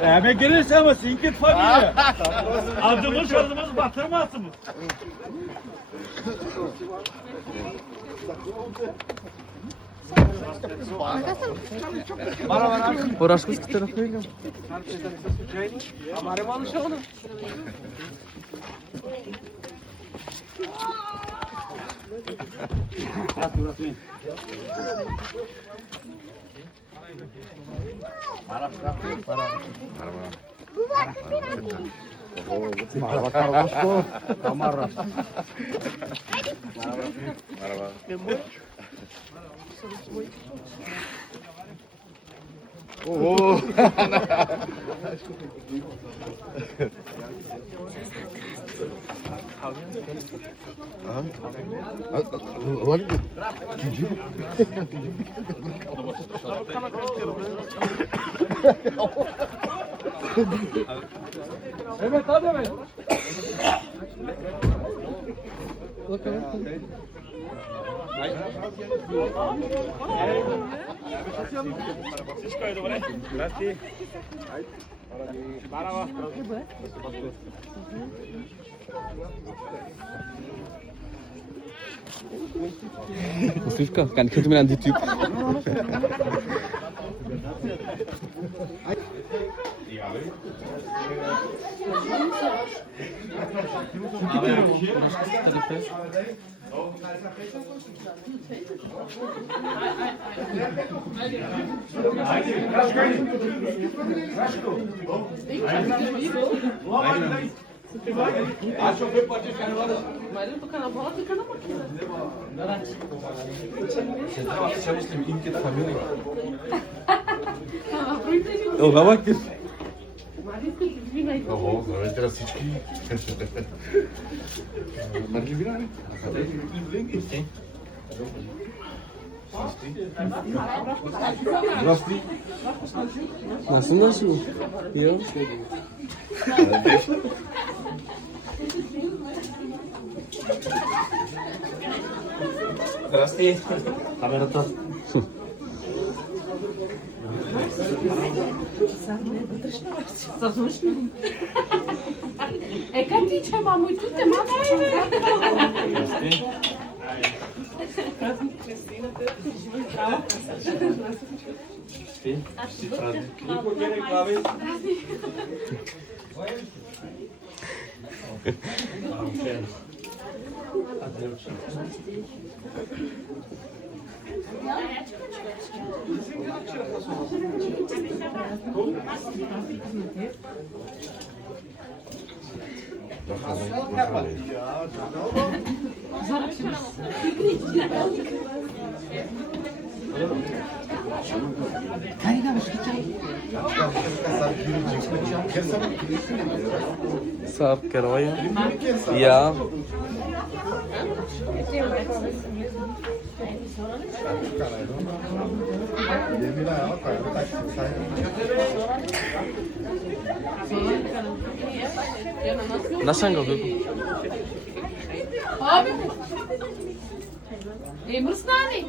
Hemen gelirse ama Sinkit Familie. Adımız batırmazsınız. Uğraş kız tarafı öyle. Hमारे मालूम है ना? Evet hadi evet. Слушка, kan kötü mü lan YouTube? Marido do canal bola fica na máquina. Oha bak kız. Ого, зараз всички. Марли вина ли? Здрасти. Nasıl? Ya. Здрасти. Камерата. É Catice, mamãe, tu te mata. Saat kervaya. Ya. Nasıl oldu? Abi. Emir Snani.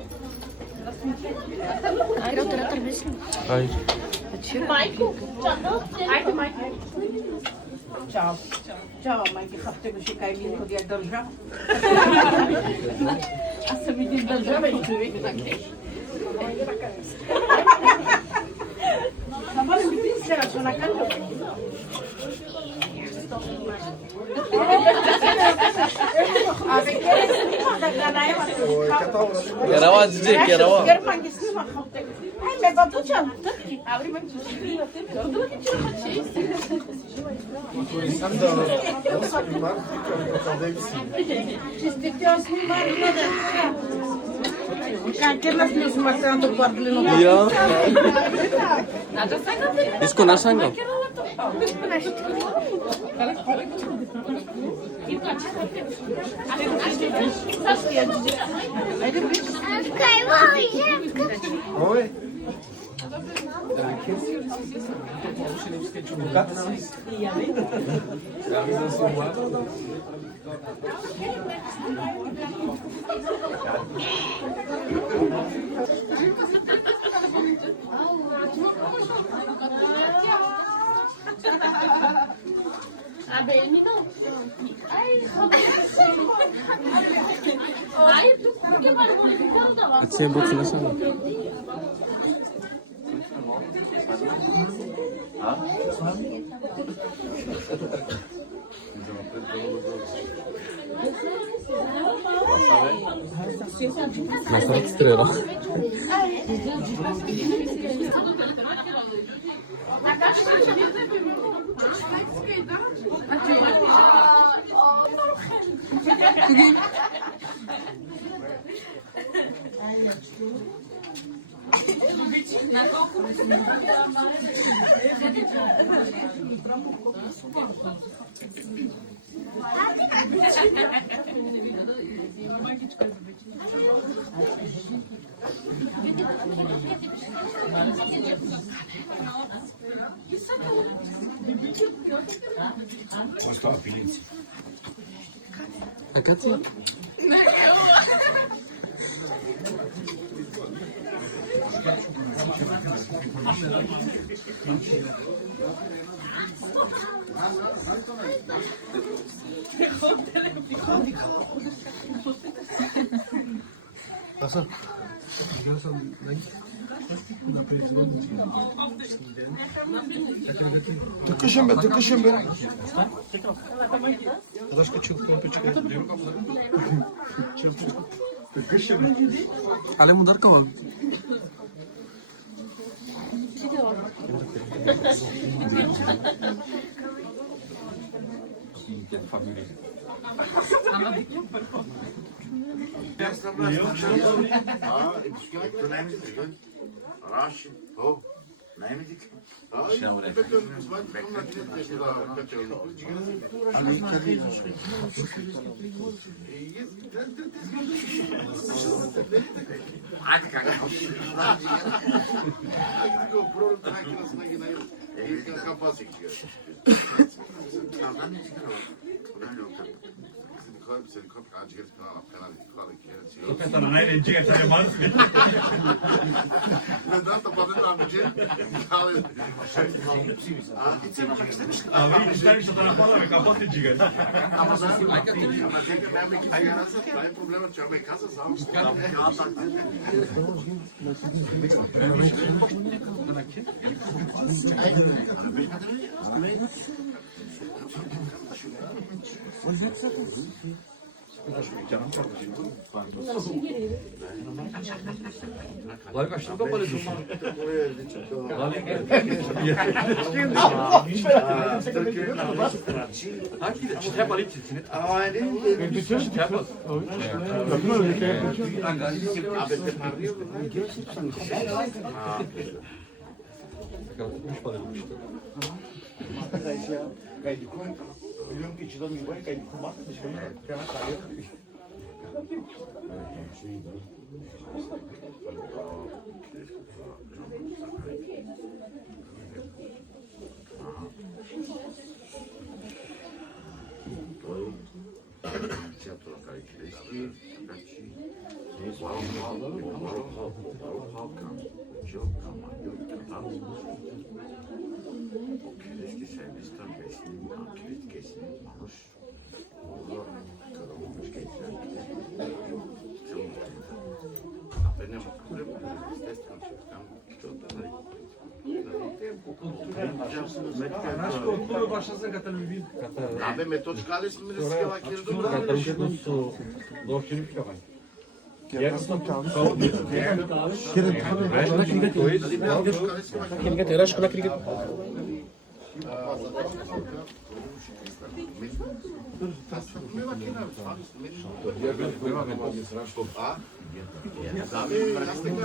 Hayır. Michael. Ai, Michael. Tchau. Tchau, mãe, que sabe que ficar em mim podia danjar. Essa menina danjar, vai tu ver aqui. Tá bom, me diz, será que na cama? Kerava diyecek kerava. Ai, mas eu tô te amando. Abre mais de mim, eu tenho tudo que te Ya. इसको ना सांगो. Ой. Абе, ми да. Ай, тук кога бар политиката да. А це боци на само. На сорок стрела. А как це? Tıkışın be, tıkışın be. Але му даркава. Raşit, o. Neymedik? Hadi kanka. Problem makinesine gidelim. Eğitim kafası gidiyor. Tamam ne çıkıyor? Senin kopya acı gelip kanal gelip Sana najde džije, sad je marski. Ne da padne na biđe. Ali A vidiš, šta ništa da napadame, kao poti džige. ama sen ama tek mermi gidiyor. Kein Problem, çabuk kasa sağ. Lajka, što ga pali dušu? Treba lići, treba. Otvoril başlasın Katar'ı bir Abi metot kalesi mi riske vakirdi mi? Katar'ın su doşçuluk yapar. Криcket, ераш кола крикет.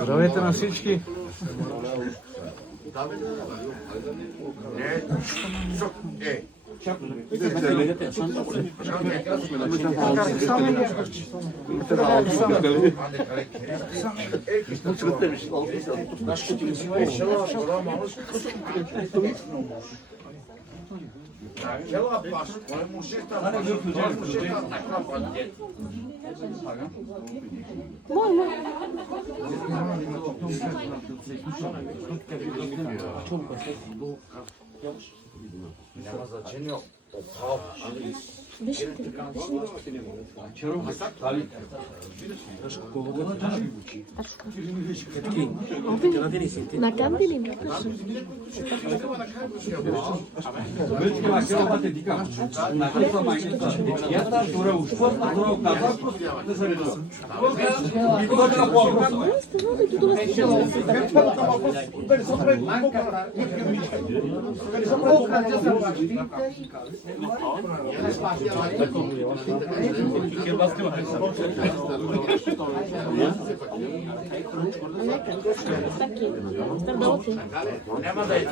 Здравейте на всички. Можно. Няма значение. На камбили ми. Няма да е.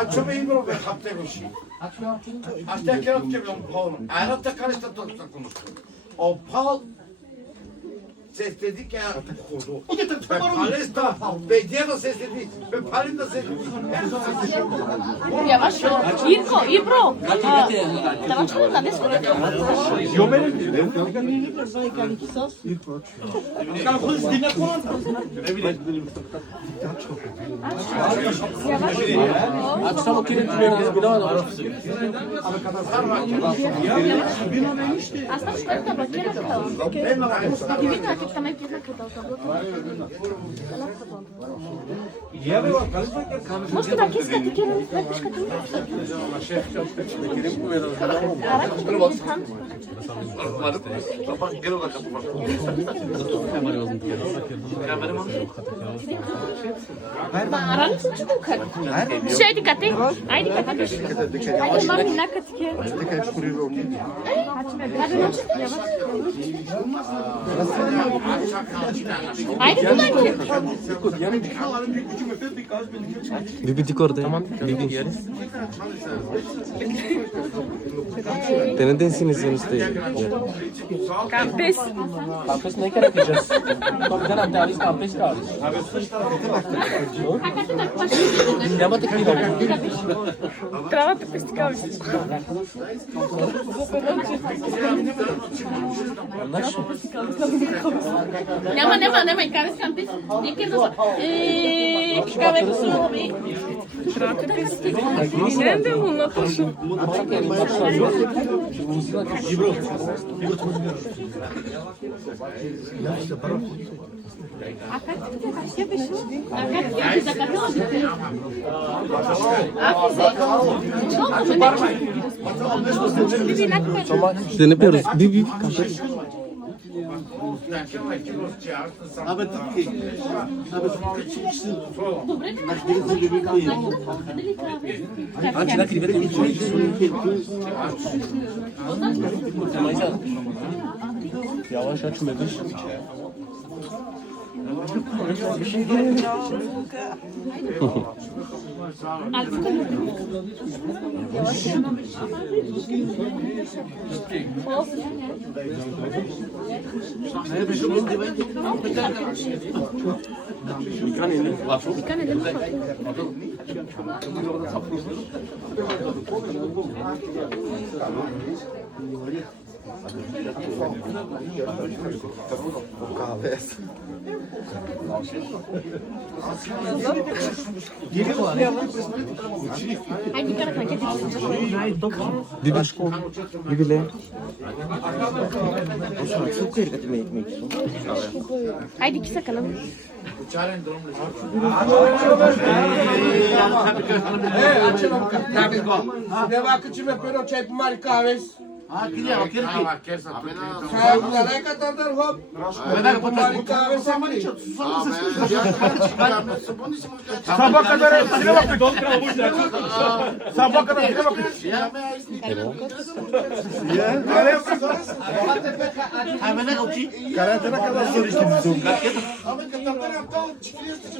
Açma iyi bro be kapte koşu. Açta kağıt çeviyorum Paul. Arapça karıştı konuştu. O Paul ses dedi ki o getir Paul'esta Bediano ses dedi. Ben Paul'in de ses dedi. Yavaş. İrko, İbro. Tamam çıkın da biz Akşam okuyun tüyleri bir daha da. Aslında şurada da bakıyorum. Gibi nakit kamay pizza kadar Может да киска тикер, вепиш като Аран също как? Шейди кате. Айди кате биш. Айди мами на катike. Айди тудан ki. Bibi dik orada. Tamam. Bibi yeriz. Denedin siniziniz değil. Campes. Kampes ne kadar yapacağız? Kapıdan antalis kampes kaldı. Няма такива. Трябва да пестикавиш. Няма, и каве с кампис. Нека да каве с нови. Трябва да пестикавиш. Не да го напишу. А как ти ще беше? А как ти закатила? İşte ne yapıyoruz? Bibi kampes. Abi tıkki. Abi Anche la crivetta mi Yavaş açmadır. Bibi Haydi iki sakalım. Ne vakit mi pero çay pumar kahves? Ha gidiyor kirki. Çay ne kadar hop? Pumar kahves ama hiç. Sabah kadar sine bakıyor. Don kral boş ver. Sabah kadar sine bakıyor. Hemen ne okey? Karatana kadar zor işte biz onu. Abi katardan yaptı çıkıyor işte.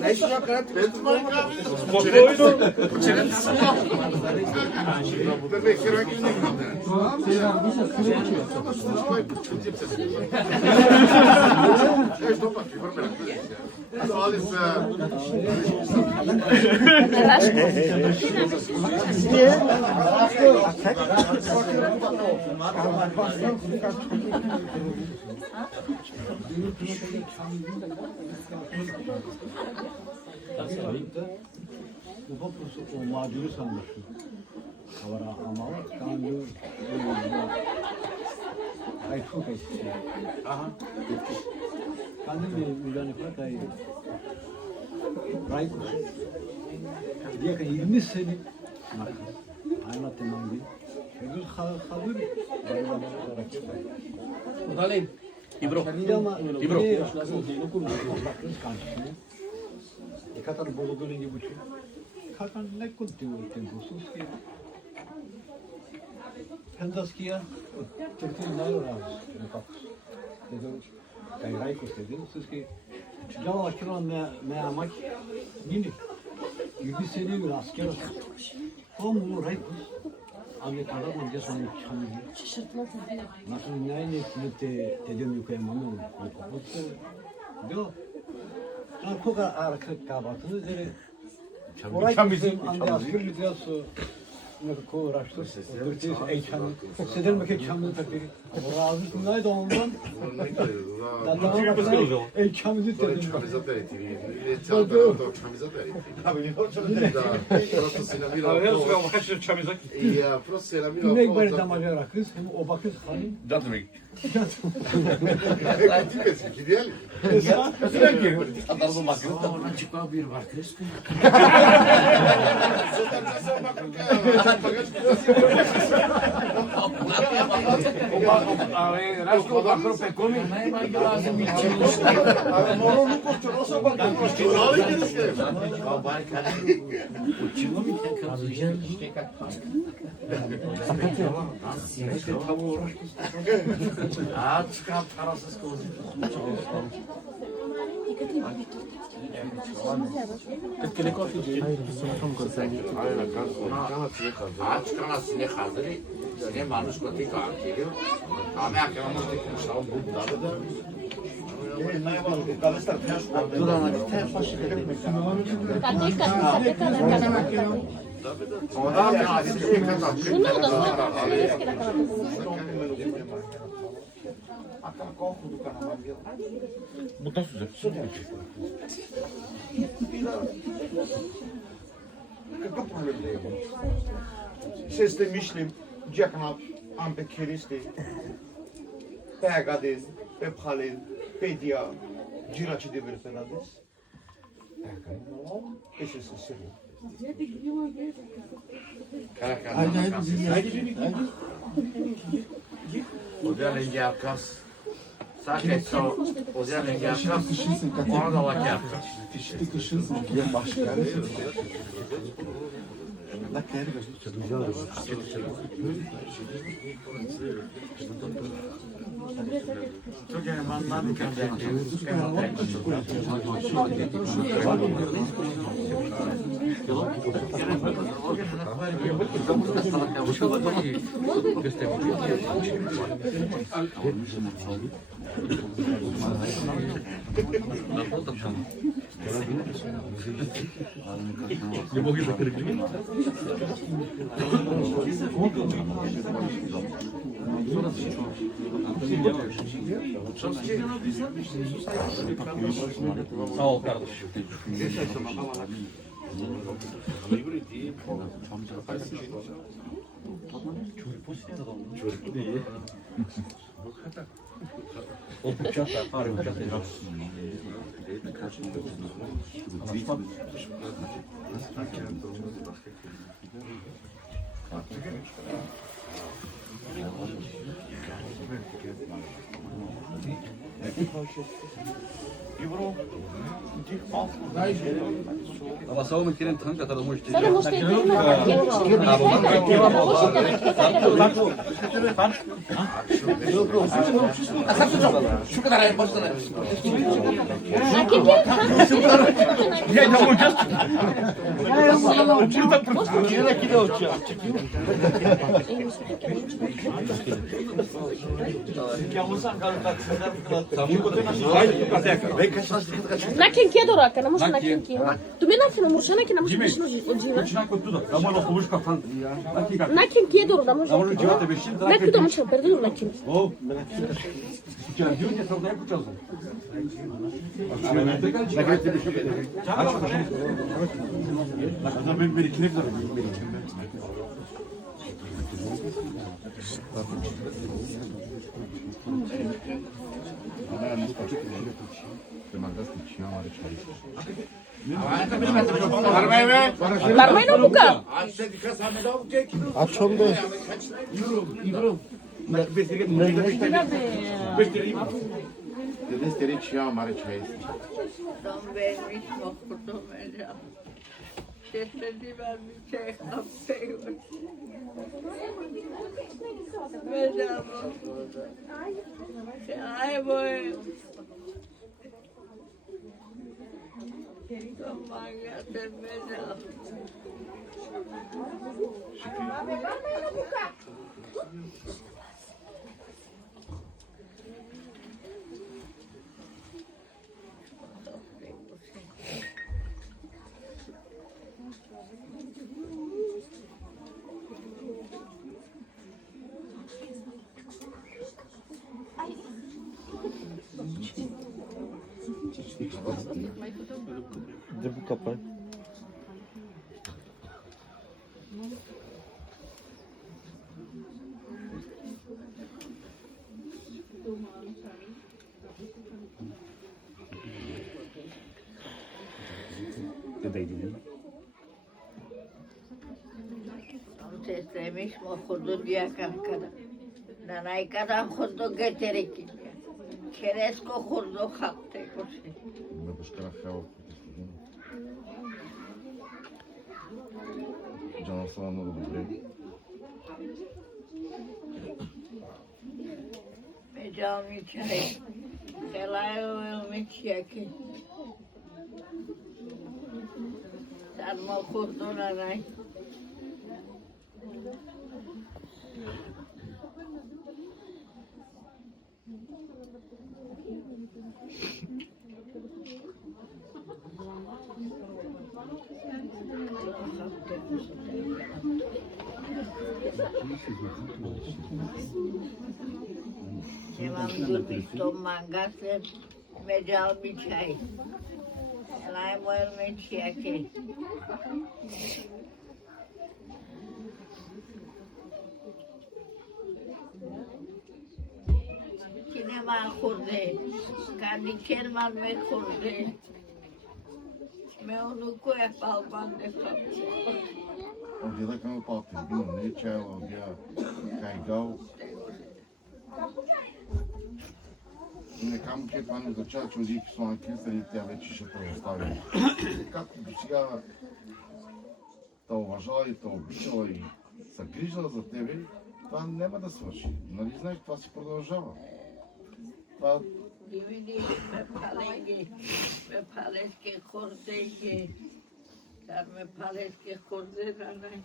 Ne iş yok lan? Ben tumarı kahve. Spor oyunu. Pопроstу o macunu sanmıştım. Havara ama kanlı ay çok eski. Aha. Kanlı müdahale yapaydı. Rayko. Diye ki 20 sene anlatmam gibi. Peki hazır. Dale. Ibro. Ibro. Bakın kanşını. E kadar bolu görünce bu şey. Kakan ne kultuyor temposus ki. Pendaskiya Türkiye ne var? Dedim kayray kostedim. Siz ki Java akıran ne amak nindi. 20 sene bir asker. Kom bu raykos. Abi kadar önce sonra çamlı. Nasıl ne dedim yukayamam onu. Yok. Ben koka arka kabatını zere. Orayı bizim ande askerlik yazı. Ne ko raştır. Türkiye eğitim. Seder mi ki çamlı takdir. Razı günaydı ondan. Dalama bakıyor. Eğitimimizi dedim. Güney bari damacı kız. Hem o bakız hani. Datmek. Adamı bakıyor. Oradan çıkan bir var kız. Çıkan parasız kılıcı. Çıkan sinek hazırı. Sinek manus kotik geliyor. Ama akşamımız dikmişler bu dalı da. Bunun odasına Bu da güzel. Какъв проблем да има? Се сте мислим, джакна ампе керисти, пегадин, пепхалин, педия, джирачи де верпедадис. Есе се сирно. Odjelen gelkas. Saket so. Odjelen gelkas. Ona da lak yapkas. Sağ ol kardeşim. O bıçak da var bıçak da. Ама само ме кирен тънката да можете. Sada možete i ti na Na kenke do raka, ne može na kenke. Tu mi na kino muršana ki ne može više odživa. Na kenke do raka, može. Na ki to može perdu na kenke. Barmay no buka. Açom be. Dede steri çiğ mare çay. Don vermiş okudum hocam. Sesleri ben bir şey yaptım. Hocam okudu. Ay boy. Aman gelsin hocam. De bu kapı. Seslemiş mi okudu diye kankada. Nanayka'dan kurdu getirek. Keresko kurdu kaptı kuşu. Ne başka hava. Canım sağlığı oldu buraya. Mecami çay. Kelay olmuş yakın. Sarma kurdu nanay. Llevan dulcito mangas mecal bir çay. Elay muelme çiyaki. Kine mal kurde. Kadi kerman me kurde. Me onu koya palban de kapçı. Ovdje da kao papi, bilo neće, ovdje kajgao. Некам ќе това не означава, че одих со анкесари тя вече ще те остави. Както до сега те уважава и те обичала и се грижала за тебе, това няма да свърши. Нали знаеш, това си продължава. Това... Dividi me paleske kordege. Dar me paleske kordega nai.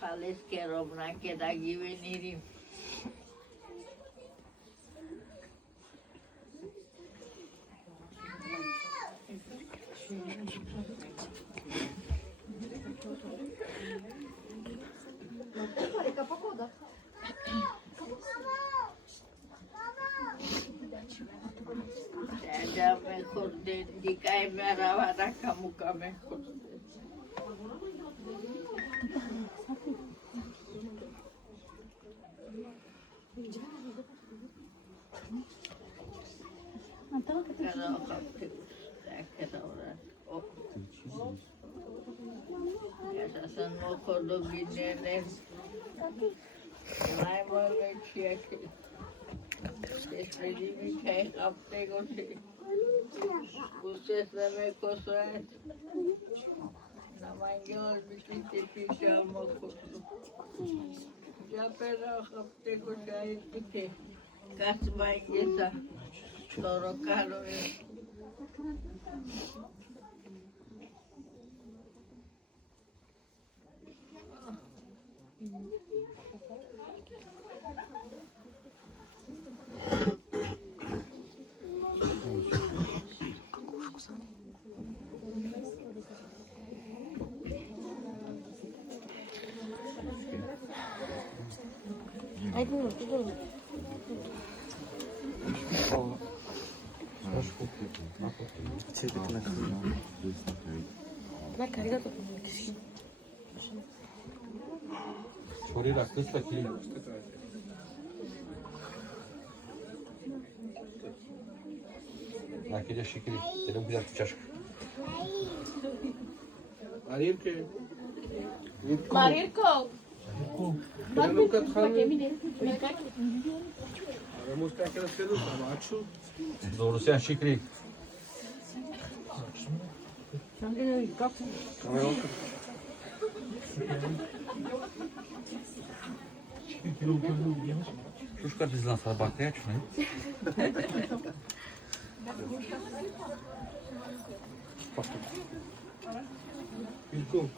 Paleske robna ke da givenirim. Saya me kurde dikai merawat kamu kame kurde. Kalau kapte, Yaşasın okurdu binlerine. Naymalı çiyakı. Seslerimi çay kapte koşu. Bu sesleme koşuyor. Namangi olmuştu tepi çalma koşu. Yapera kapte koşuyor ki. Kaçmayın yeter. Sonra kalıyor. Чорира къста кили. Накиде шикри, теле бидат чашка. Марирке. Mariko. Doğru sen şikri. Шушка bizden sana bakmaya çıkmayın. Bilkum.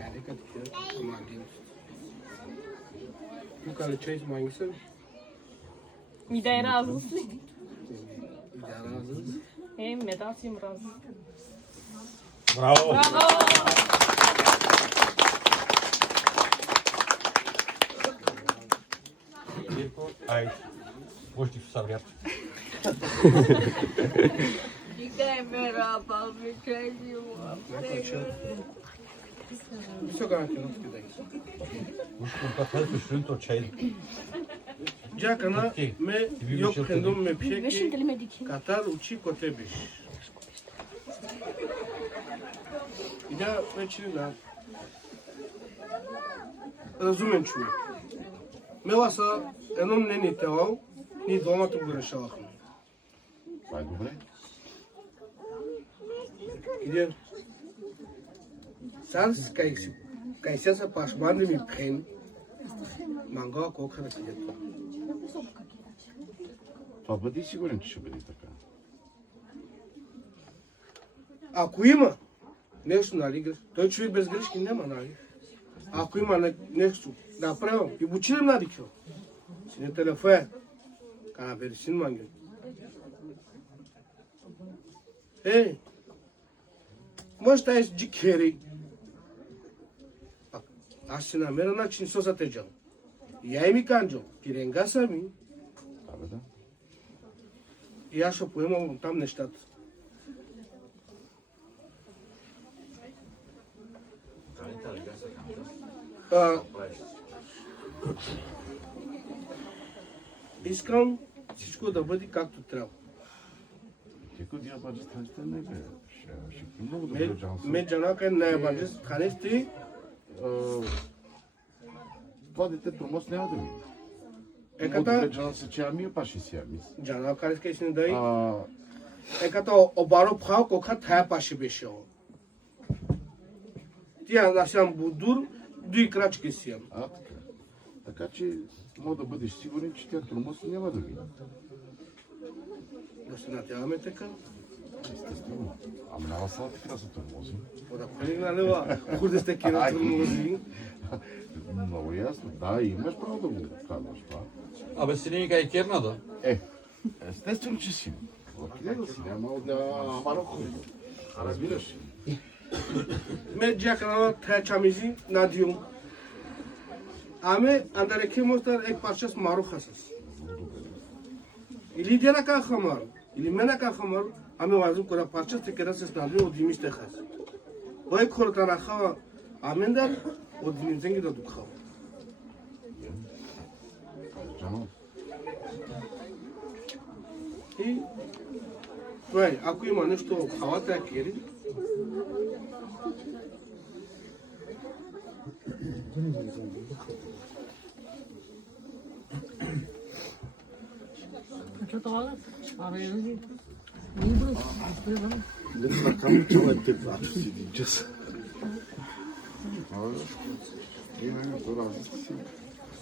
Yani katıkıyor. Kumandayım. Bu kadar çay hangisi? Mideye razısın. İdare hazırız. Hem medasıyım razı. Bravo. Bravo. Ай, можете совряд. Dikkat merhaba bir çaycıyım. Bir sokağa atıyoruz gideyiz. Уж куркатал пишрин то чай. Джакана ме yok kendum me pişeki Katar uçi kotebiş. İda veçina. Razumem çu. Me vasa enom ne nitao ni domatı görüşalım. Vai добре. Gidiyor. Sans кайсеса пашманды ми пхен. Манга кокара gidiyor. Това бъди сигурен, че ще бъде така. Ако има нещо, нали, той човек без грешки няма, нали? Ако има нещо направил, и бучилим на дикшо. Сине телефон, кана версин манген. Може да е джикери. Аз ще намеря начин со за теджал. Я и ми канджо, киренга сами. Абе да. И аз ще поемам там нещата. Искам всичко да бъде както трябва. Тико дия баджи станете не бе. Ще много добре джанса. Ме джанака не е баджи, ханеш ти? Това дете тормоз няма да ми. Еката... Много добре джанса, че ами паши си амис. Джанака рискаш не дай. Еката обаро пхал кока тая паши беше. Тия насям будур, дуи крачки си ям. Така. Така че мога да бъдеш сигурен, че тя тормоз няма да ми. Да се надяваме така. Естествено. Ама няма са така да са тормози. Да пали на лева, худе сте кина тормози. Много ясно. Да, имаш право да го казваш това. Абе си не и кернада. Естествено, че си. Къде да си? Няма да амарохо. Разбираш. Ме джакана тая чамизи надиум. Аме андареки мостар ек парчас мару хасас. Или дена ка хамар, или мена ка хамар, аме вазим кора парчас текера се снадим од димиште хас. Ой хората на хава амендар од димизенги да дукхава. Джано. И Бе, ако има нешто во халата, ја кери.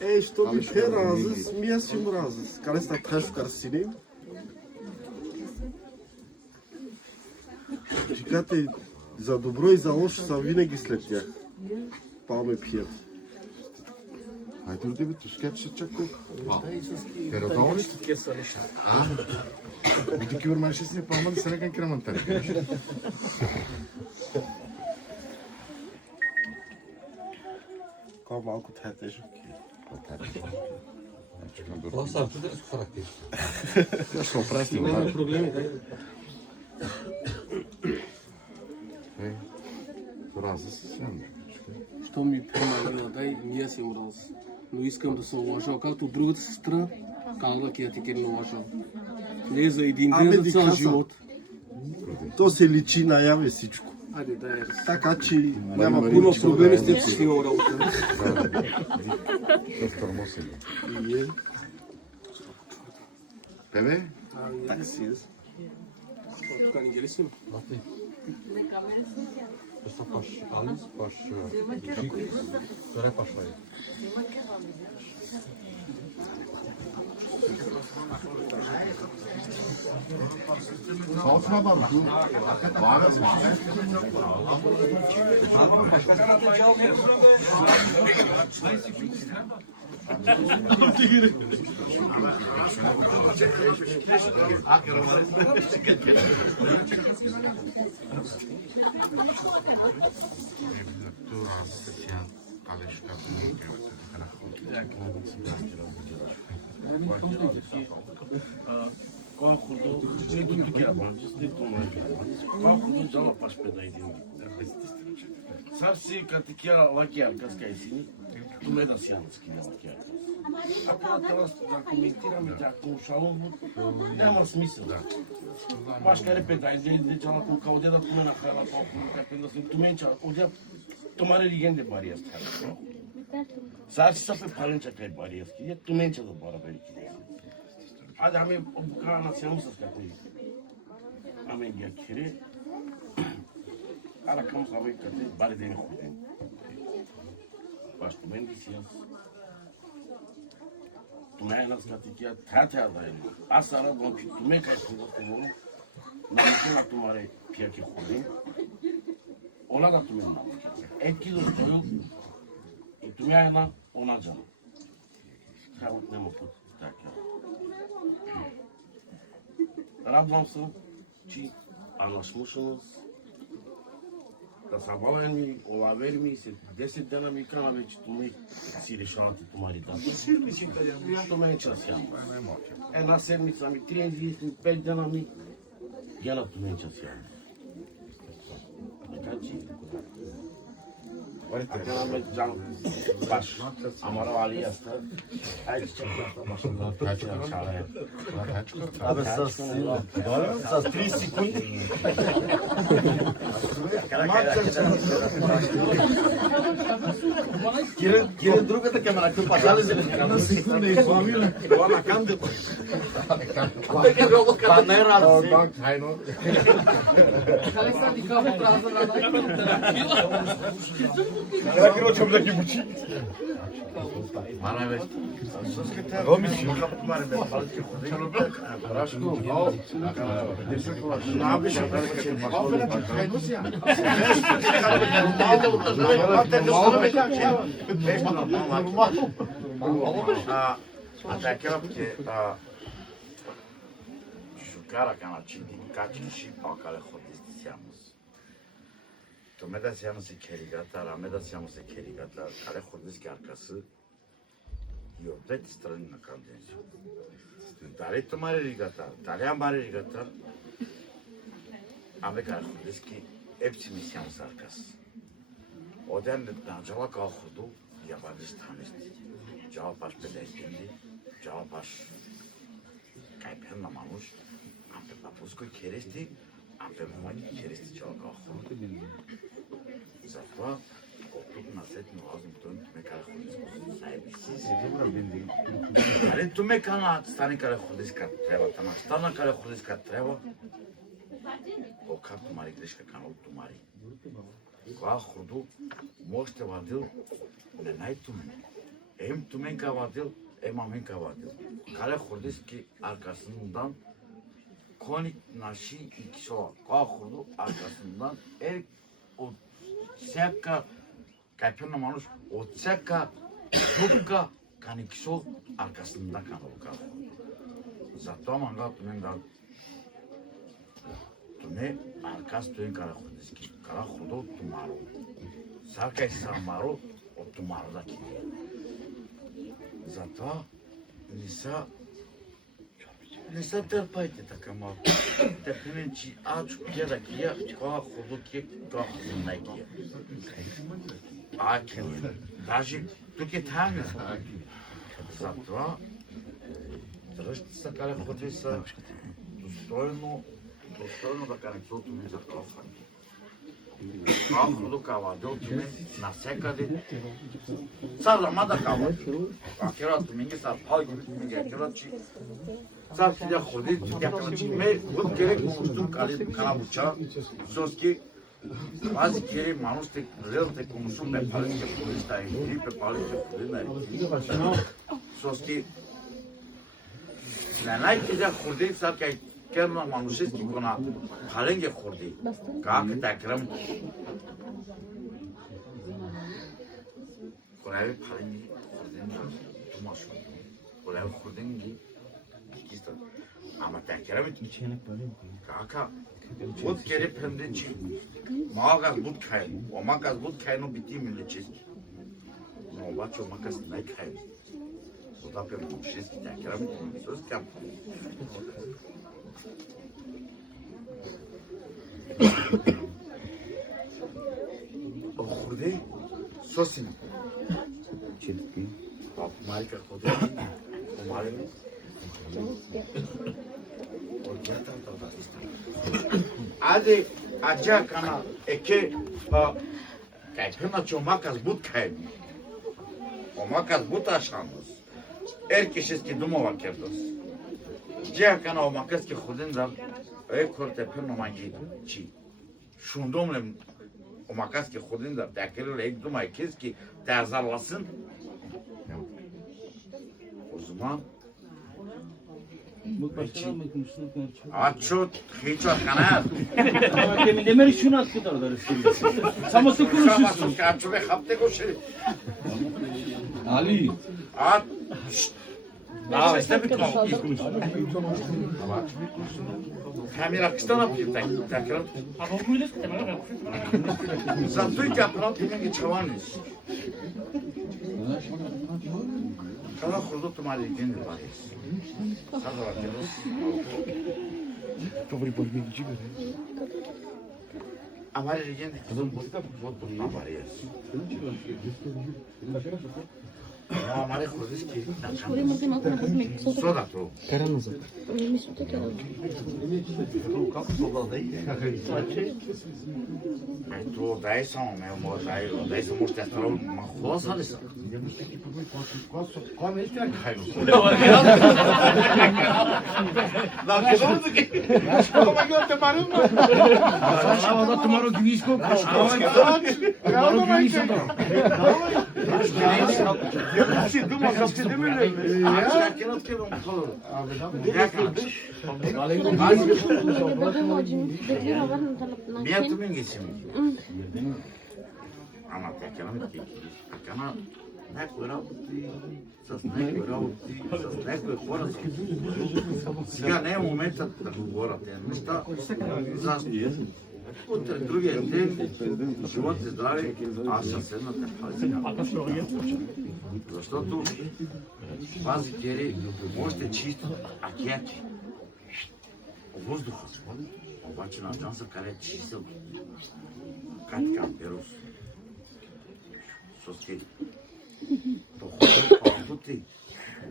Ej, što bi te razis, mi jaz ćemo razis. Kale sta taš karsinim? Чекате, за добро и за лошо са винаги след тях. Па ме пият. Ајде да тебе тушкет ще чако. Перотовни? Биде ки върмаше си не палма да се некан кремантар. Кога малко тая тежък. Това са артитерски характер. Да ще опрасти. Нема проблеми, дај. Разис. Што ми помага, дај, ние си ураз. Но искам да се уважав, както другата сестра, казала ќе ја ти керно уважав. Не за един ден, за цял живот. То се личи наяве всичко. Ајде, дај. Така че няма Има повече проблеми с да теб, си имам работа. Тебе? Так си е. Тука не гелисим. Lati. Šta paš Alice, paš Žik, sve paš Lej. Saltma var. Var mı? Кога худо, не ги грабам, не тумай. Кога худо жала паш педа един. Сар си катикия лакия каскай сини, туме да сянски на лакия. Ако трябва да коментираме тяхно шалом, няма смисъл. Баш каре педа един, жала ку кауде да туме на хала, как да сме туменча, одя томаре легенде бариевска. Сар си сапе паленча кај бариевски, туменча да бара велики. Ајде, аме обукава на сјамуса како и. Аме ги акире. Ара кам хавај кате, баре ден ходен. Баш тумен ги си јас. Туме е нас кате кија, таа да е. Аз ара дон ки туме кај ходен тумон, на микина тумаре пија ке ходен. Ола да тумен на. Еки до стоју, и туме е на онаджа. Хавот нема пut, така. Радвам се, че анаслушаност, да са балени, олавери ми, се 10 дена ми кана вече туме си решавате тумари дата. Што ме нече сјам. Една седмица ми, 35 дена ми, гена туме нече сјам. Така че, Така ме джан баш, амара алијаста, ајде чекам баш да прачам чале. Абе, с 30 секунди. Кире другата камера, кој пажале за това на камбето. Па не рази. Кале са ти кафе праза на Сега кирочам да ги мучи. Мара бе. Ромичи. Рашко, Шукара кана чини, качи шипа кале ходисти сјамус. Томе да сјамус е керигата, раме да сјамус е керигата, кале ходиски аркасы и од двете страни на канденција. Дали томаре ригата, дали амаре ригата, аме кале ходиски епци ми сјамус аркас. Оден на джала као ходу, ја бади станести. Джала паш 50 динди, джала паш кај пен на мануш, А пуској керести, а певување керести човека охо. Затоа, колку на сетно лазим тој ме кара ходи заеби си. Але ту ме кана стани каде ходиш кад треба, тама стана каде ходиш кад треба. Колка тумари грешка канал тумари. Кога ходу, можете вадил, не најтумен. Ем туменка вадил, ема менка вадил. Каде ходиш ки аркасындан, коник наши и кишова. Кога ходу, аркасындан, од сека, кај пирна мануш, од сека дупка, кани кишо, аркасында канал каде. Затоа манга тумен да Туне аркас тој кара ходиски, кара ходо тумаро. Сакај самаро од тумаро да киде. Затоа не са трпајте така малко. Тепененчи ачу кија да кија, кога ходо кија, кога ходо нај кија. А кија, даже тук е таме. Затоа држте се каде ходи се достојно да канецото ми за кофа. Ако кава делчиме на секаде. Сарда мада кава. Акерат минги са палги минги акерат чи. Сар си да ходи, ја чи ме вот керек конуштум кала буча. Соски Аз кери манусте гледате конусум бе палите ходи ста и пе палите ходи на. Соски на најкида ходи са кај керна манушески кона халенге хорди. Как та крам. Конави халенге хорден тумаш. Конави хорденги киста. Ама та крам кака вот кере пендечи. Магаз бут кај. Омагаз бут кај но бити милечески. Но обаче омагаз нај кај. Ода пе манушески та крам соски. Охуде сосим. Чистки. Пап майка ходи. Помале. Аде аджа кана еке кај пема чомакас бут кај. Омакас бута шанос. Ерке шески думова кердос. Джа кана омакаски ходен да корте пема манги чи. Шундомлем омакаски ходен да такеле ек дума екески та зарласın. O zaman Açot, hiç arkana. Demir şunu at kadar da. Saması konuşuyorsun. Aço ve hapte koşeri. Ali. At. Daha işte bir konuş. Kamera kıstana yapayım tekrar. Zaten yapılan bir çavanız. Cada jordo tomar el bien de pares. Cada vaqueros. Sobre por mí, chico. Amar el bien de que son busca por no pares. No, amar el jordo es que. Soda pro. Karanlıza. Tu dai são, meu dai são mostrar uma rosa ali. Come ele tem caiu. Não, que vamos aqui. Como é que eu te paro? Ama da tomaro gümüşko. Tomaro gümüşko. Assim, tu mas que de mim. Acho que não quero um color. Minha tu me geçim. Ama tekrar mı ki? Kana ne koyar? Sas ne koyar? Sas ne koyar? Сега не е моментът да говорите неща. Утре, другия ден, живот и здраве, аз ще седна те пази. Защото пази кери, можете чисто, а кеки. Въздуха своди, обаче на Джанса каре чисел. Катка перус. Соски. Походи, палпути.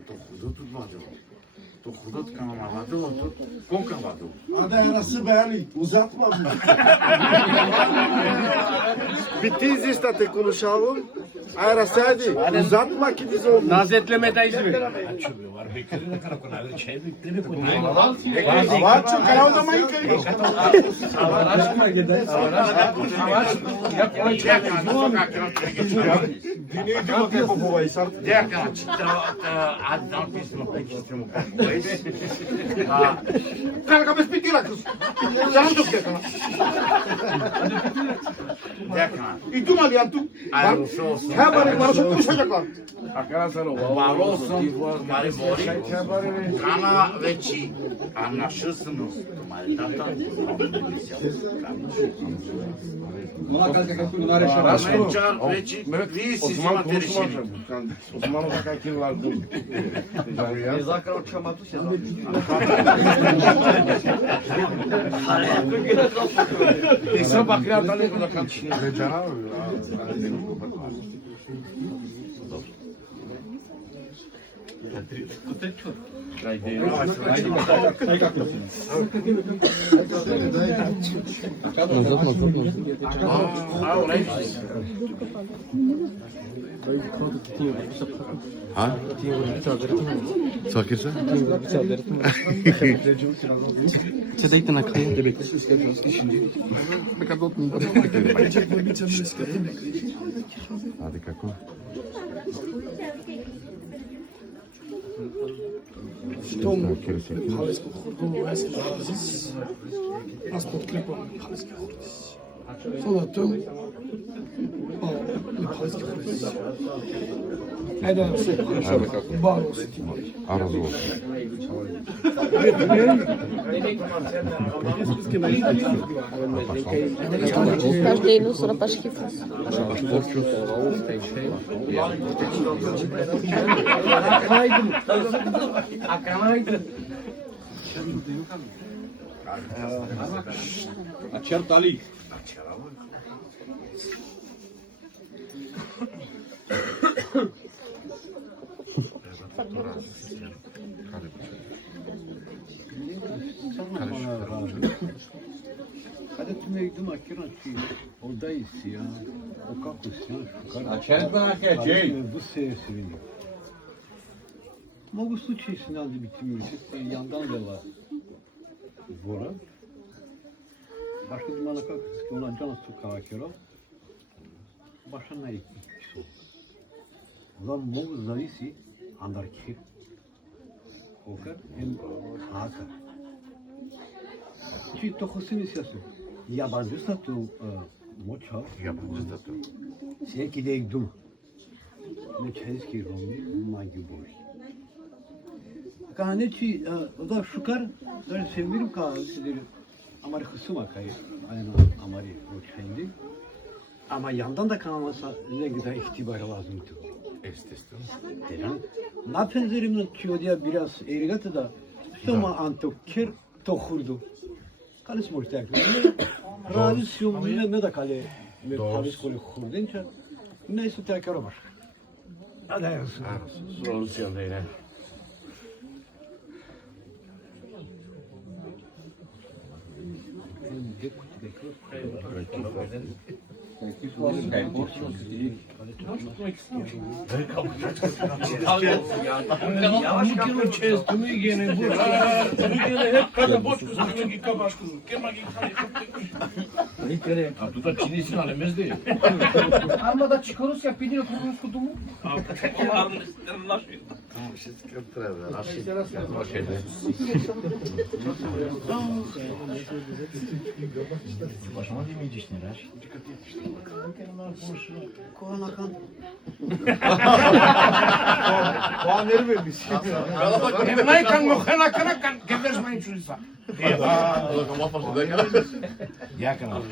То худото вадило. То худот кама вадило, то конка вадило. А да ја расебеали, узатма. Битизи стате конушавам, а ја раседи, узатма ки дизо. Назетлеме да изме. Авачо, карао да мајка. Дини идемо како бува и сар. Дека адам писмо пекистимо поис. Карка без питила. Зам тук дека. Дека. И ту мали анту. Хабаре маршо туша дека. Валосом мари бори. Кана вечи. А на шусну мари тата. Она како го нареша. Рашкочар вечи. Ви си имате решение. Османо така кинула. Не закрал чамату се. И са бакрија далеко да канчи. Сакирче? Ќе дајте на крај. Аде како? Што му халеско хурго Азиз. Аз подкрепам халески хургис. Содато халески хургис. Ајде се. Аде како? Баро се ти. А разумам. Каждый едно с рапашки. А чертали. Каде ти ме идем акирачи, одај си, о како си, шукар. А чертба ке джей. Бусе свини. Могу случаи се нади бити ми се јандан дела двора. Баш кога има на како се она џана су кавакеро. Баша најки со. Зам могу зависи андарки. Окер ем ака. Чи тохо се мислеше. Јабанџустато моќа. Јабанџустато. Секи дек дума. Неченски роми, маѓу божи. Така нечи, да шукар, да се мирим ка седир амари хусума кај ајна амари рочхенди. Ама јандан да канамаса легда ихтибар лазим ту. Естествено. Теран. На пензеримна чи одија бирас еригата да сома антокер тохурду. Кале смо штак. Ради сум не да кале ме палис коле хурденча. Не се така робаш. А да ја сум. Солуција да иде. Често ми ги не бура. Хеп када бочку за ги кабашку. Кема ги хали. А тука чини си на мезде. Ама да чикорусија пидио кургунско дому? Шитска треба, раши. Баш моди ми идиш не раши. Кога на кан? Тоа нерве биси. Мајкан му хена кан кедеш мај чуриса. Ја кана.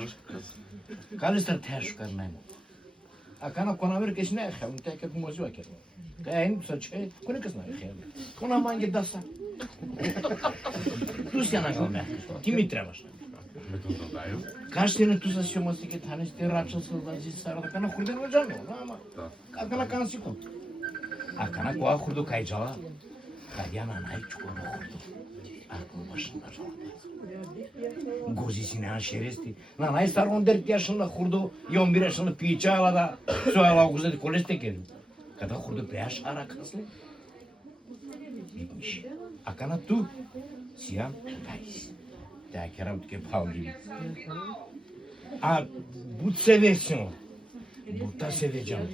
Кали стар тешко кар мен. А кана кона вер кеш не хем те ке помозу аке. Каен саче, коне кас на хем. Кона манге даса. Ту си на гоме. Ти ми требаш. Кажете на ту са си мостике танеш те рача со вази сара да кана хурден ваџано, ама. Кана кана си кон. Akana koa hurdu kaycala. Kadyana nay çukuru hurdu. Akıl başında çaldı. Gozisine aşeresti. Nanay sar 14 yaşında hurdu. 11 yaşında piçe alada. Suala kuzedi koleste kelim. Kada hurdu beyaş arakaslı. Bitmiş. Akana tu. Siyam dayız. Da keram tüke pavli. A bu seversin. Bu da seveceğim.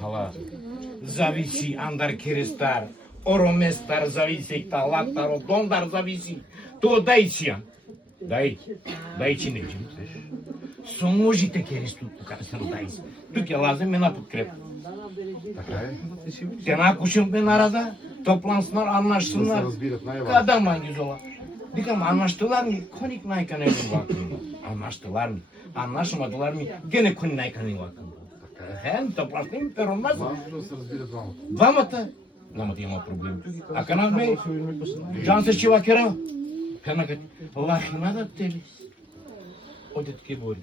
Hala. Zavisi andar kerestar. Ороместар зависи, талактар, дондар зависи. То дай сијам. Дай чи не чим. Соможите кересту, тука се дай. Туке лазем ме на подкреп. Те накушим ме нарада, топлансынар, анлашсынар. Када мангизола. Дикам анлаштылар ми, коник најка не вакын. Анлаштылар ми, анлашмадылар ми, гене кони најка не вакын. Хем, топласним, перомаз. Двамата. Намат има проблем. А канал ме, жан се чива кера. Кана кати, лахина да телис. Оде тке бори.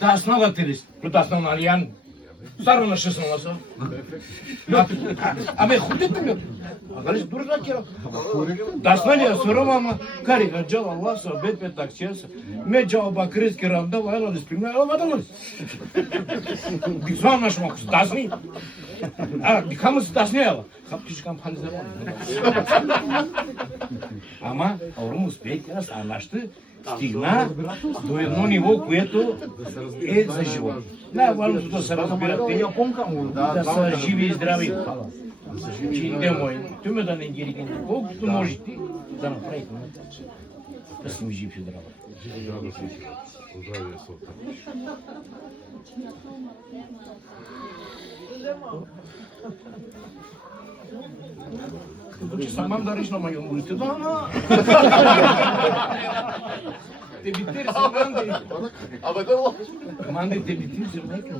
Дасна да телис, дасна на алијан. Сарва на 6 ласа. Абе, ходете ме. А дали се дури да кера? Дасна ли ја сорова, ама кари га джала ласа, бепе таксијаса. Ме джала бакрез керамда, вајла да спримна, ела вадала. Биксуан наш макус, дасни. Дикамыз дасни ела. Хапчишкам ханиза Ама, орум успех, аз анашты стигна до едно ниво, което е за живот. Най-важното да се разбират те, да са живи и здрави. Чините мои, той ме да не ги рекете, колкото можете да направите да сме жив и здрава. Значи самам да речна мајо мулите, да, ама... Те битер се манди. Абе, да, манди те битер се мајка.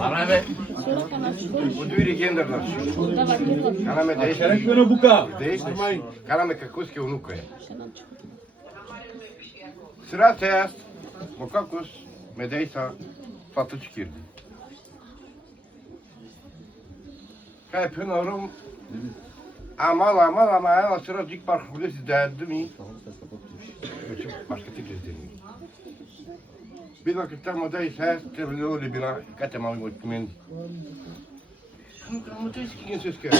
Arame, bu düğünü genderler. Karame değişti. Değişti. Karame kakuski unuka je. Sıra test. Mokakus medejsa fatuçkirdi. Kaj pınorum ama sıra dik parkurdu derdi mi? Başka tekrar dedim. Bir vakitler modaysa tevlili bina katemali mutmen. Modaysa kim ses kere?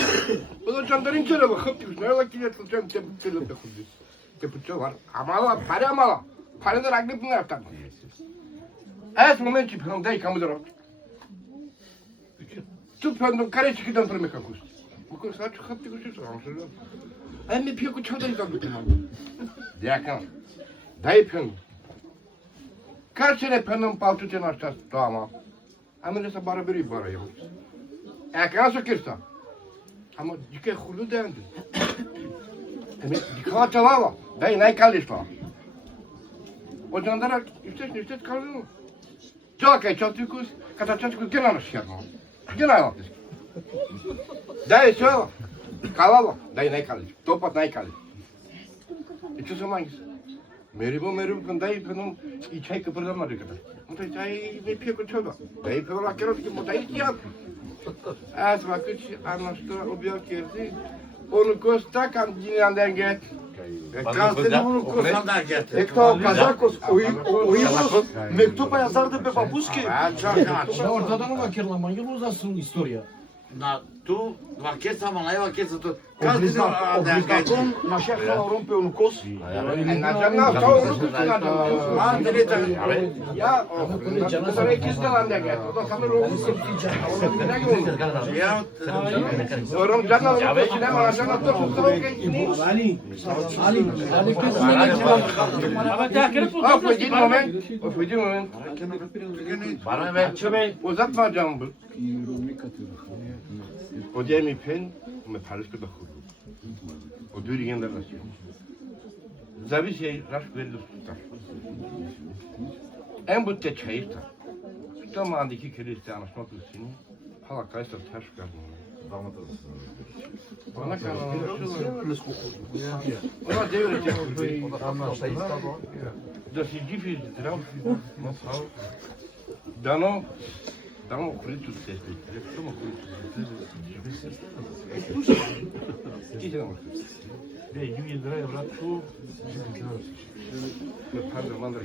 Bu da canların çare bakıp diyor. Ne la kilet tutan tepelo bekudi. Tepuço var. Amala para amala. Para da raglı bunlar tam. Evet moment ki pınom day kamudur. Tu pınom kare çıkıdan pırmı kakus. Bu kadar saç çıkıp diyor şu an. Hem bir piyo çaday kaldı pınom. Diyakan. Day pınom. Kaç sene pınom paltu tenaştas doğama. Amelesa bara biri bara yok. Ekran sökürsa. Ama dike hulu dendi. Dikkat çalava. Day nay kalışla. O canlara üstet kalıyor mu? Čakaj, čatvikus, kada čatvikus gdje nanoš jedno? Gdje najlapis? Daj sve ovo, kalava, daj najkalić, topat najkalić. I čo sam mangis? Meribo, daj penom i čaj kapırdama rekada. Onda čaj ne pije kod čoga. Daj pevla keroski, mo daj istijan. Az vakit anlaştıra objel kerdi. Onu kosta kam dinyandan get. Ето казакос, оимос, мектупа ја зарде бе бабушки. Ортадан вакерла мангелу за сун историја. Na tu vakesa ma najva vakesa to. Облизгакон на шефа на ромпе он кос. Na žena to na ma delita. Ja, to je kizdala nega. To samo rogu se tiče. Ja, orom žena to se nema, žena to što Ali Офиди момент. Бараме, чебе, позад ма джамбл. Одеми пен, ме палешко да худу. Одури генда насио. Зависи Рашко вери до сута. En bu te çayırta. Tamamdaki kiliste anlaşmak için hala kaysa taş kaldı. Bana kalmış. Ona devre da si dziwi zdrav, no sao. Dano kuritu sesli. Como kuritu sesli. Ki se Ve 100 liraya bıraktı. Ne pardon mandar.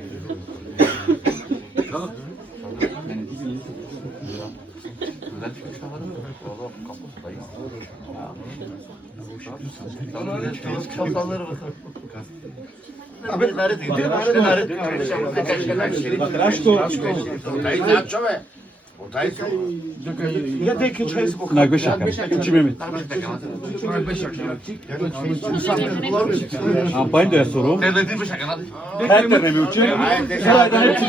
Ja teke čaj ko Uči Mehmet. A ben de sorum. Her tane uči. Herden uči.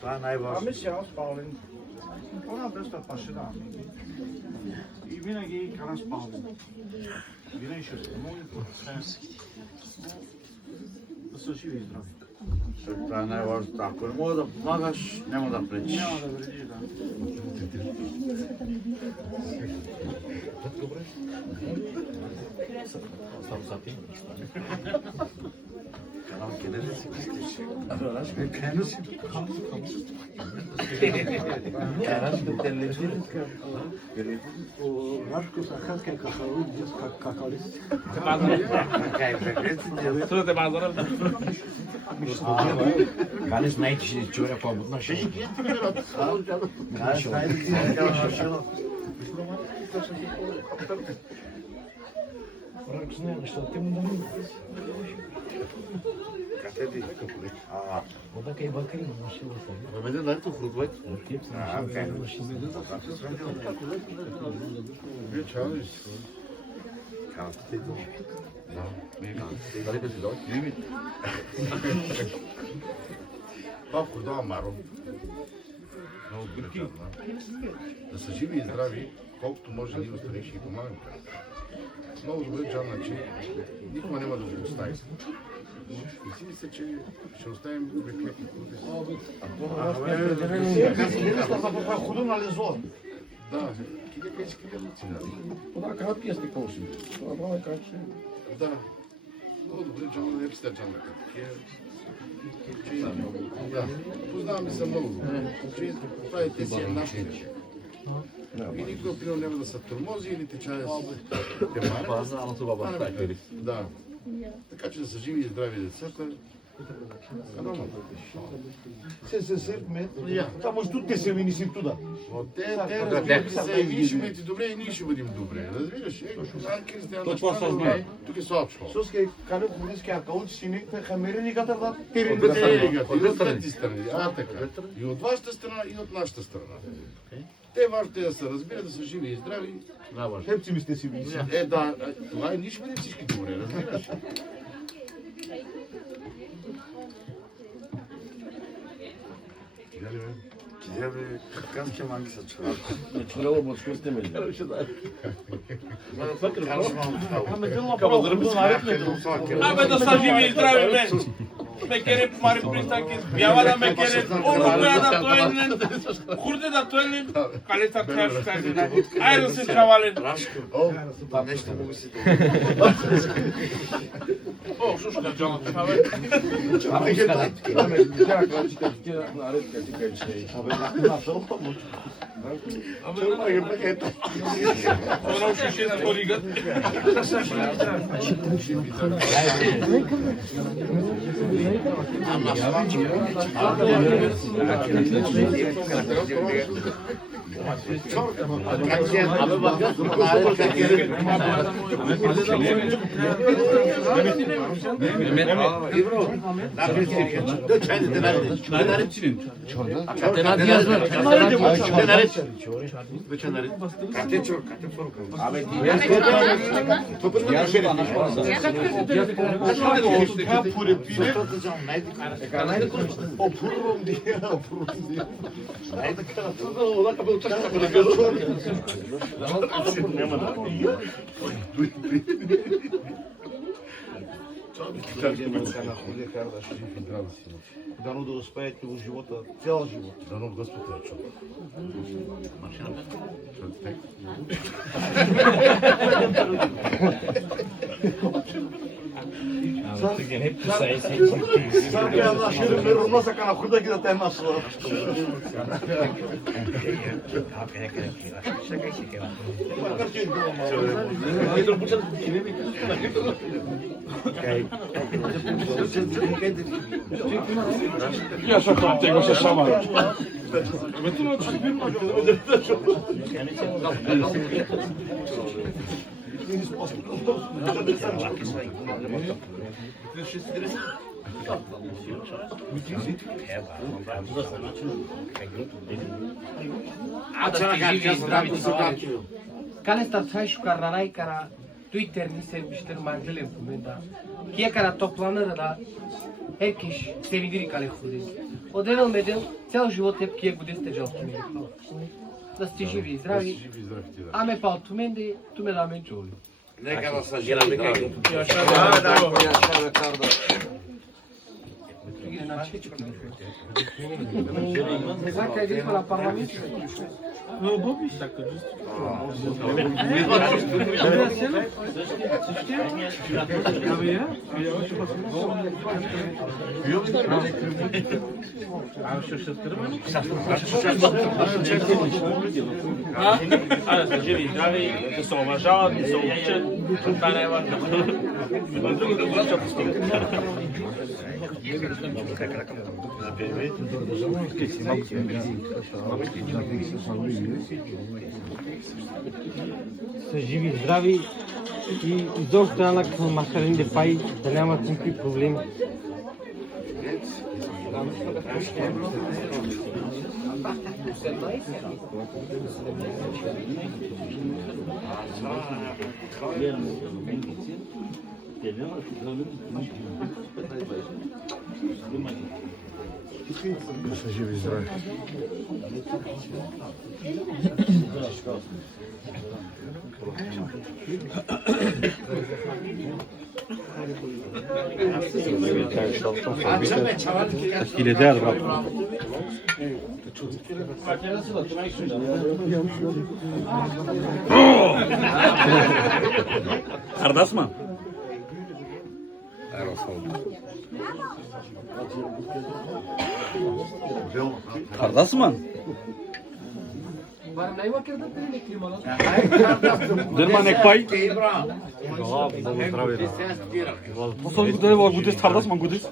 Това е най-важно. Ами сега спален. Она доста пашина. И винаги карам спален. Винаги ще спомогне. Да се живи и здрави. Това е най-важното. Ако не мога да помагаш, няма да пречиш. Няма да вредиш, да. Рашко са хатка какао, дес какалист. Тоа те базарам. Канеш најче човек по одношен. Канеш најче. Рашко знае што ти му да ми. Каде Ода кај бакари на машина са. Веде да тоа фрутвај. Папко дава Маро. Много причадна. Да са живи и здрави, колкото може да има старейши и помагам. Много добре Джанна, че никога няма да го остави. И си мисля, че ще оставим беклеки крузи. Худу на лезо. Да, киде качки гърлици. Тоа краткият сте колши. Тоа право е каче. Да. Много добре Джанна, не писта Джанна като да, познаваме се много. Че това е те си е нашите. И никога прино няма да са тормози или течае с темара. Да. Така че да са живи и здрави децата. Се сърпме. Само што те се вини си туда. Те разбира се, и вие ще бъдете добре, и ние ще бъдем добре. Разбираш? Това се знае. Тук е слабшо. Соски кане полиски акаунт си некои хамерени гатар да терен. И от двете страни. Така. И от вашата страна, и от нашата страна. Те важно да се разбират, да са живи и здрави. Хепци ми сте си вини. Да, това е, ние ще бъдем всички добре, разбираш? Киде бе, как ќе маги се чува? Не чурело мочко сте ме. Абе да са живи и здрави, бе! Мекере мари пристанки, бява да мекере, олукоја да тоенен, хурде да тоенен, калеца чаш кажена, ајде се чавален. Рашко, па нешто могу си О, шо да джана чаве? Она уши ще сторигат. Абе, Дано да успеете во живота, цял живот. Дано Господ е чув. Сам ја нашире мирно сака на худа ги да те нашла. Ја шакам tego се шама. Кале ста цај шукарнарај кара Twitter ни се биштер манзелен помета. Кие кара топланера да herkes sevinir kale худи. Одевел медел цел живот еп кие буде сте жалки ми. Да сте живи и здрави. Аме па от менде, ту ме да ме чули. Нека да са живи и здрави. Знака е директор на парламент. Ајде се живи и здрави, да се уважават, да се обичат, да не е важно. Са живи и здрави и изобщо една махарин да паи, да нямат никакви проблеми. Да са живи и здрави. Хилядер, брат. Ардасма? Ардасман? Дерма нек пај? Посол да во гудес Ардасман гудес.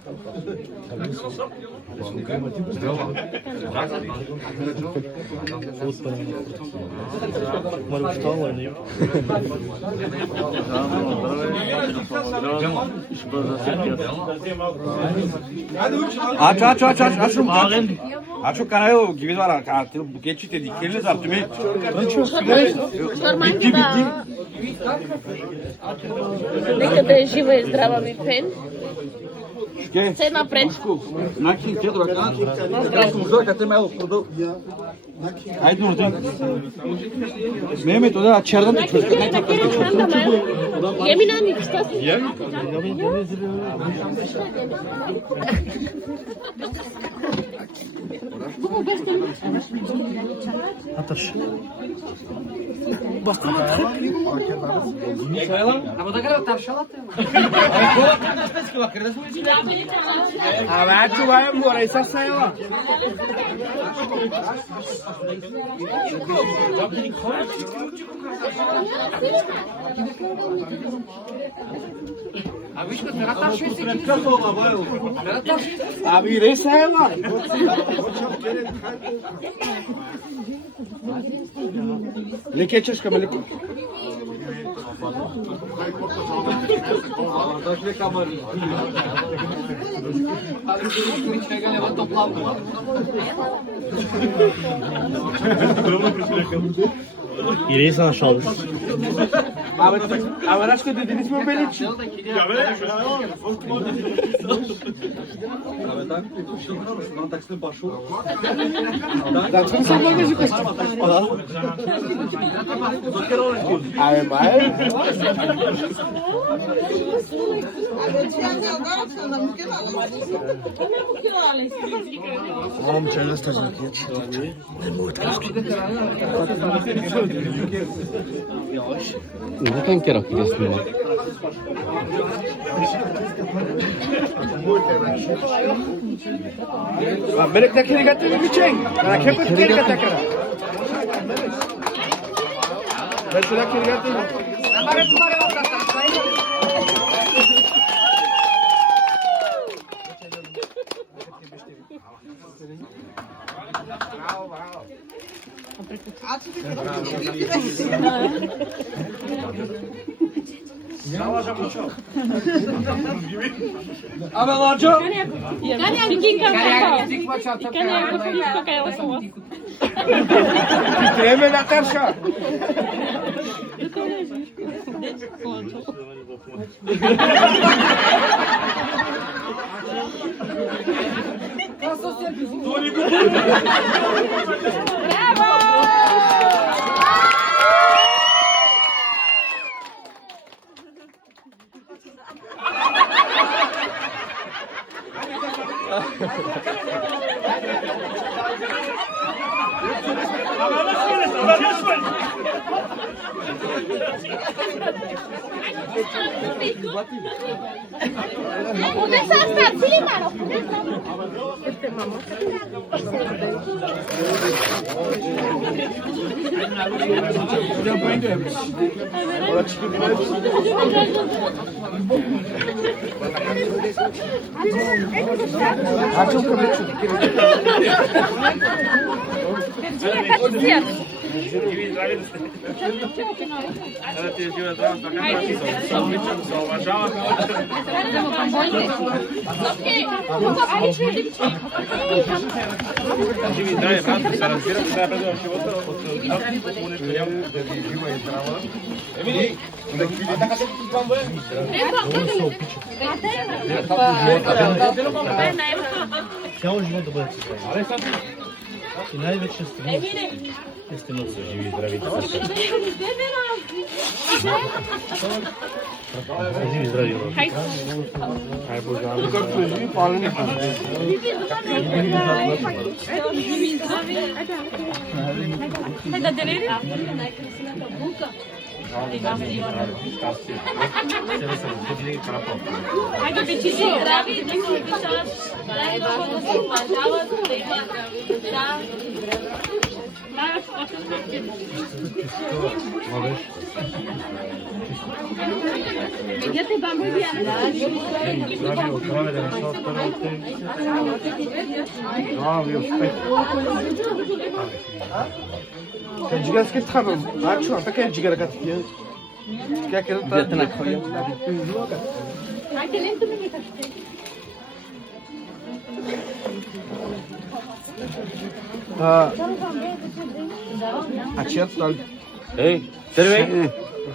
Ачо канајо ги видвара, канајо букетчите ди келе за артуме. Нека да е жива и здрава ми фен. Се напред. Начин ќе тоа кажа. Така сум зор кате мало продол. Ајде норди. Меме тоа чердан да чуеш. Јеми на них, што си? Аташ. Ама да града таршалата. Абе, чувај, мора и са сајла. А виж кога терата швеси. Аби ре сајла. Леке чешка, леко. Avantajlı kamarı. İreyi sana şaldır. Абе, знаеш кој дедини сме беличи? Taksinin başı olur. Да, чум се багажи кој Абе, мај. Мам, чајна стажна кијат. Zaten kere gidiyorsun. Belek de kere getirdi bir çeng. Ben hep kere getirdim. Ben sana kere getirdim. Абе, лачо! Креме на терша. Chciało żywo do bolecy. I najlepsze strony. Jestem nocy żywi i zdrowi. Żywi i zdrowi. Hej. Hej, Boże. Żywi, palenie. Hej, da delery? Hej, da bici zdravi, da se pišaš, da je da se uvažava, da ima da Vidite bambuji, Jigar ke txabam. Acho, ata ke jigar ka tiye. Kya kere ta Jatna khoya. Ha. Açıyat dal. Hey, serve.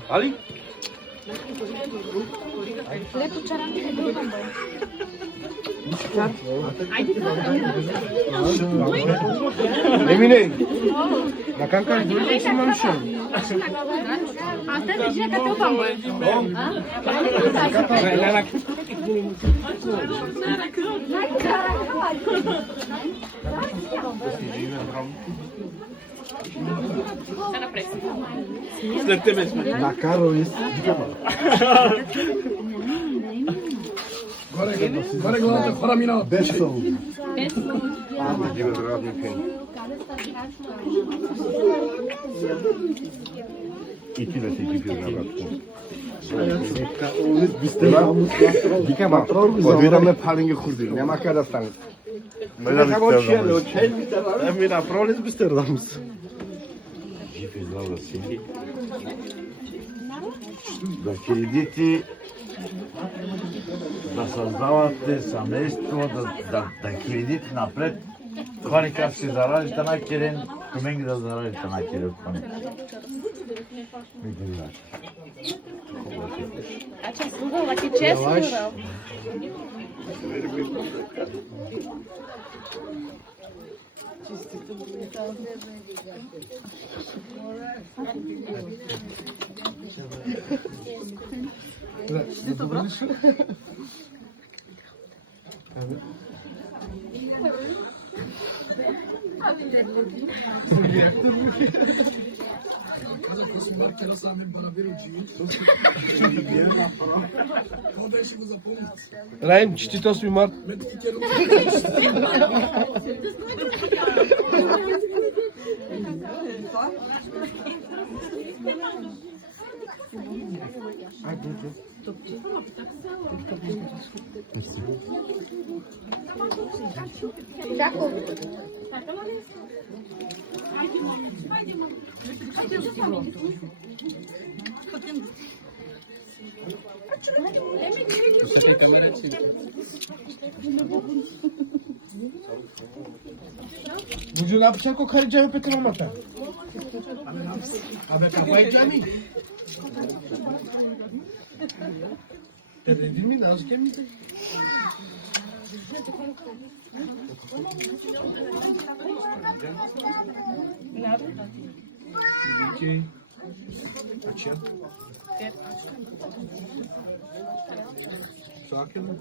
Ali. Emine. Na kanka duyuyor musun lan şu an? Asta vecina că te bambu. Na caro isso. Gore gleda, hora mina. Beso. Dike bak, odbieramy palingi kurdy, nie ma kiedy stać. My na prolec Bisterdams. Za krediti да создавате семејство, да ќе видите напред, кони кога се заражите на керен, коменги да заражите на керен кони. А че слугала ке честно. Добро. Раим, 4 март. Bucu ne yapacak o karı cevap etti mamata? Abi kafayı cami. Dedin mi nasıl kemiydi? Nerede? Açayım. Sakin ol.